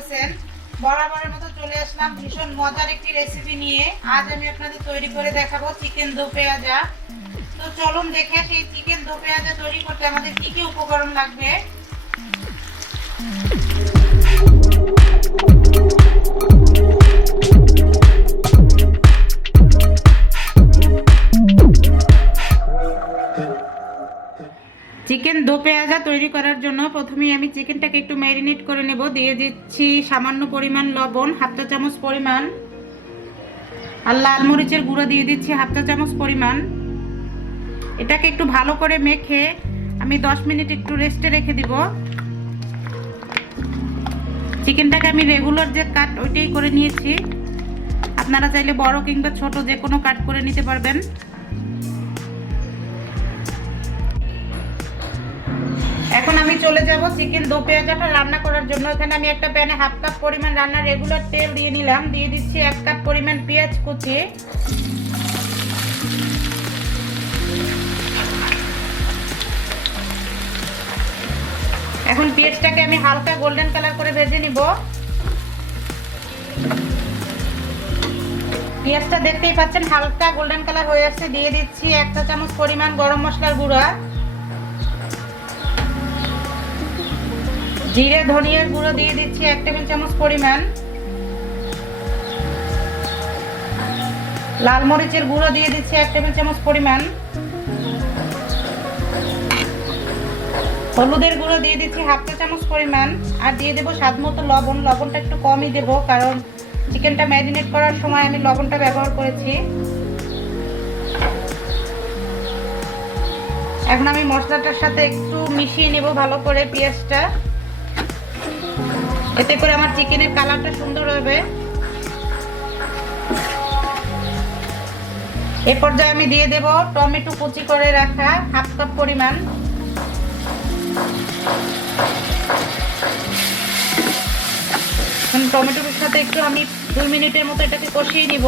আছেন? বরাবরের মতো চলে আসলাম ভীষণ মজার একটি রেসিপি নিয়ে। আজ আমি আপনাদের তৈরি করে দেখাবো চিকেন দো পেঁয়াজা। তো চলুন দেখে সেই চিকেন দো পেঁয়াজা তৈরি করতে আমাদের কি কি উপকরণ লাগবে। চিকেন দো পেঁয়াজা তৈরি করার জন্য প্রথমেই আমি চিকেনটাকে একটু ম্যারিনেট করে নেব। দিয়ে দিচ্ছি সামান্য পরিমাণ লবণ, হাফ চা চামচ পরিমাণ, আর লাল মরিচের গুঁড়ো দিয়ে দিচ্ছি হাফ চা চামচ পরিমাণ। এটাকে একটু ভালো করে মেখে আমি 10 মিনিট একটু রেস্টে রেখে দিব। চিকেনটাকে আমি রেগুলার যে কাট ওইটাই করে নিয়েছি, আপনারা চাইলে বড় কিংবা ছোট যে কোনো কাট করে নিতে পারবেন। এখন আমি চলে যাব চিকেন দো পেঁয়াজাটা রান্না করার জন্য। এখানে আমি একটা প্যানে হাফ কাপ পরিমাণ রান্নার রেগুলার তেল দিয়ে নিলাম। দিয়ে দিচ্ছি 1 কাপ পরিমাণ পেঁয়াজ কুচি। এখন পেঁয়াজটাকে আমি হালকা গোল্ডেন কালার করে ভেজে নিব। পেঁয়াজটা দেখতেই পাচ্ছেন হালকা গোল্ডেন কালার হয়ে আসছে। দিয়ে দিচ্ছি 1 চা চামচ পরিমাণ গরম মশলার গুঁড়া, জিরে ধনিয়ার গুঁড়ো দিয়ে দিচ্ছি 1 টেবিল চামচ পরিমাণ, লাল মরিচের গুঁড়ো দিয়ে দিচ্ছি 1 টেবিল চামচ পরিমাণ, হলুদের গুঁড়ো দিয়ে দিচ্ছি হাফ চা চামচ পরিমাণ, আর দিয়ে দেবো স্বাদ মতো লবণ। লবণটা একটু কমই দেবো কারণ চিকেনটা ম্যারিনেট করার সময় আমি লবণটা ব্যবহার করেছি। এখন আমি মশলাটার সাথে একটু মিশিয়ে নেব ভালো করে পেঁয়াজটা, এতে করে আমার চিকেনের কালারটা সুন্দর হবে। এ পর্যায়ে আমি দিয়ে দেব টমেটো কুচি করে রাখা হাফ কাপ পরিমাণ। টমেটোর সাথে একটু আমি 2 মিনিটের মতো এটাকে কষিয়ে নিব।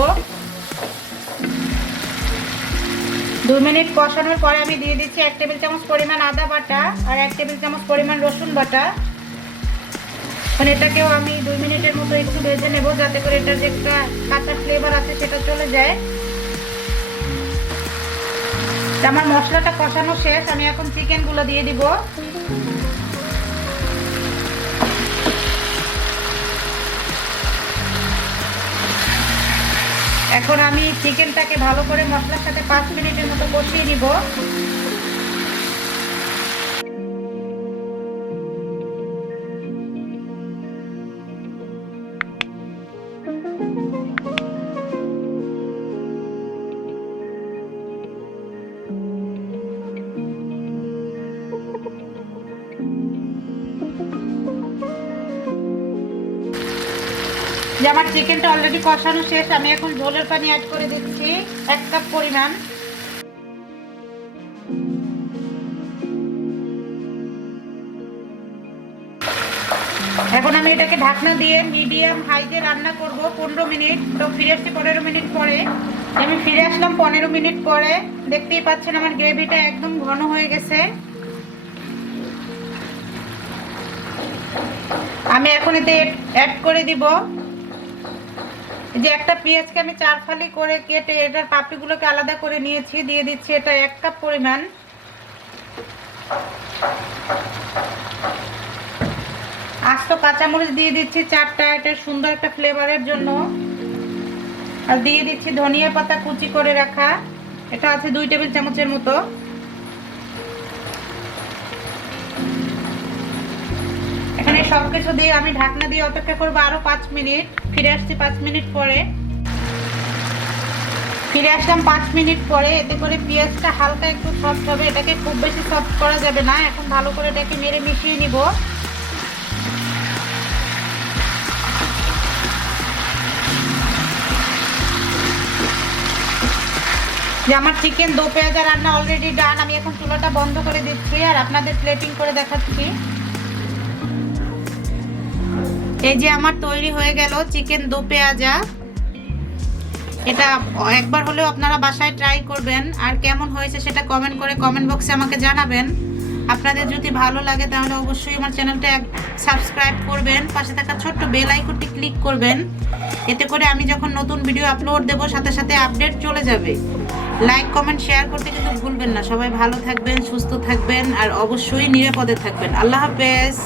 2 মিনিট কষানোর পরে আমি দিয়ে দিচ্ছি 1 টেবিল চামচ পরিমাণ আদা বাটা আর 1 টেবিল চামচ পরিমাণ রসুন বাটা। এটাকেও আমি 2 মিনিটের মতো একটু ভেজে নেব যাতে করে এটার যে একটা কাঁচা ফ্লেভার আছে সেটা চলে যায়। আমার মশলাটা কষানো শেষ, আমি এখন চিকেনগুলো দিয়ে দিব। এখন আমি চিকেনটাকে ভালো করে মশলার সাথে 5 মিনিটের মতো কষিয়ে নিব। যে আমার চিকেনটা অলরেডি কষানো শেষ, আমি এখন ঝোলের পানি অ্যাড করে দিচ্ছি 1 কাপ পরিমাণ। এখন আমি এটাকে ঢাকনা দিয়ে মিডিয়াম হাইতে রান্না করব 15 মিনিট। তো ফিরে আসছি 15 মিনিট পরে। আমি ফিরে আসলাম 15 মিনিট পরে। দেখতেই পাচ্ছেন আমার গ্রেভিটা একদম ঘন হয়ে গেছে। আমি এখন এতে অ্যাড করে দিব যে একটা পেঁয়াজকে আমি 4 ফালি করে কেটে এটার পাপড়িগুলোকে আলাদা করে নিয়েছি। দিয়ে দিচ্ছি এটা 1 কাপ পরিমাণ। আস্ত কাঁচামরিচ দিয়ে দিচ্ছি 4টা, এটা সুন্দর একটা ফ্লেভারের জন্য। আর দিয়ে দিচ্ছি ধনিয়া পাতা কুচি করে রাখা, এটা আছে 2 টেবিল চামচের মতো। এখানে সবকিছু দিয়ে আমি ঢাকনা দিয়ে অপেক্ষা করবো আরো 5 মিনিট। ফিরে আসছি 5 মিনিট পরে। ফিরে আসলাম 5 মিনিট পরে। এতে করে পেঁয়াজটা হালকা একটু সফট হবে, এটাকে খুব বেশি সফট করা যাবে না। এখন ভালো করে এটাকে নেড়ে মিশিয়ে নিব। যে আমার চিকেন দো পেঁয়াজা রান্না অলরেডি ডান। আমি এখন চুলাটা বন্ধ করে দিচ্ছি আর আপনাদের প্লেটিং করে দেখাচ্ছি। এই যে আমার তৈরি হয়ে গেল চিকেন দো পেঁয়াজা। এটা একবার হলেও আপনারা বাসায় ট্রাই করবেন, আর কেমন হয়েছে সেটা কমেন্ট করে কমেন্ট বক্সে আমাকে জানাবেন। আপনাদের যদি ভালো লাগে তাহলে অবশ্যই আমার চ্যানেলটা সাবস্ক্রাইব করবেন, পাশে থাকা ছোট্ট বেল আইকনটি ক্লিক করবেন। এতে করে আমি যখন নতুন ভিডিও আপলোড দেব সাথে সাথে আপডেট চলে যাবে। লাইক কমেন্ট শেয়ার করতে কিন্তু ভুলবেন না। সবাই ভালো থাকবেন, সুস্থ থাকবেন আর অবশ্যই নিরাপদে থাকবেন। আল্লাহ হাফেজ।